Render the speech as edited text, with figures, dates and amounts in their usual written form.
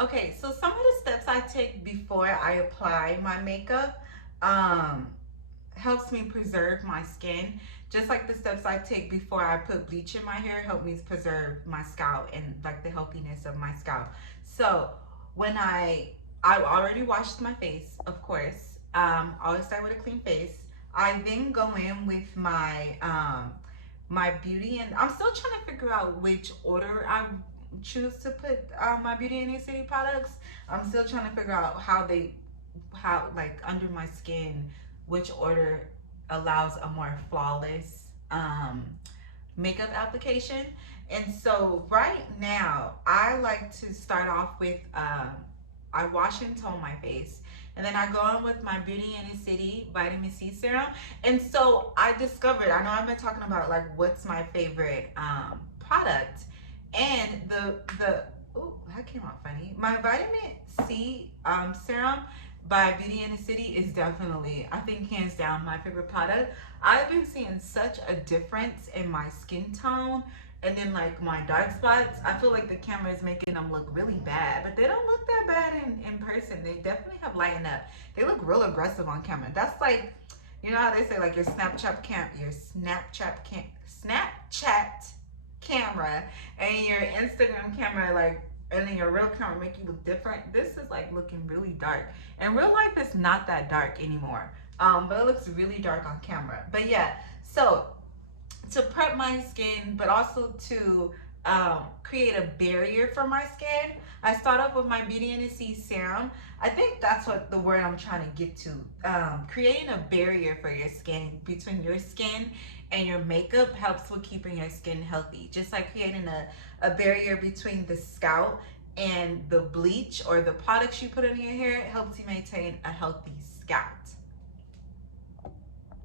Okay, so some of the steps I take before I apply my makeup um, helps me preserve my skin. Just like the steps I take before I put bleach in my hair help me preserve my scalp and like the healthiness of my scalp. So when I already washed my face, of course. I always start with a clean face. I then go in with my beauty, and I'm still trying to figure out which order I choose to put my Beauty in the City products. I'm still trying to figure out how like under my skin, which order allows a more flawless makeup application. And so right now, I like to start off with I wash and tone my face. And then I go on with my Beauty in the City vitamin C serum. And so I discovered, I know I've been talking about like what's my favorite product. And the ooh, that came out funny. My vitamin C serum by Beauty in the City is definitely, I think, hands down my favorite product. I've been seeing such a difference in my skin tone and then like my dark spots. I feel like the camera is making them look really bad, but they don't look that bad in person. They definitely have lightened up. They look real aggressive on camera. That's like, you know how they say like your Snapchat camera and your Instagram camera, like, and then your real camera make you look different. This is like looking really dark. In real life, it's not that dark anymore. But it looks really dark on camera. But yeah, so to prep my skin, but also to create a barrier for my skin, I start off with my Beauty and the Sea serum. I think that's what the word I'm trying to get to. Creating a barrier for your skin, between your skin and your makeup, helps with keeping your skin healthy. Just like creating a barrier between the scalp and the bleach or the products you put in your hair, it helps you maintain a healthy scalp.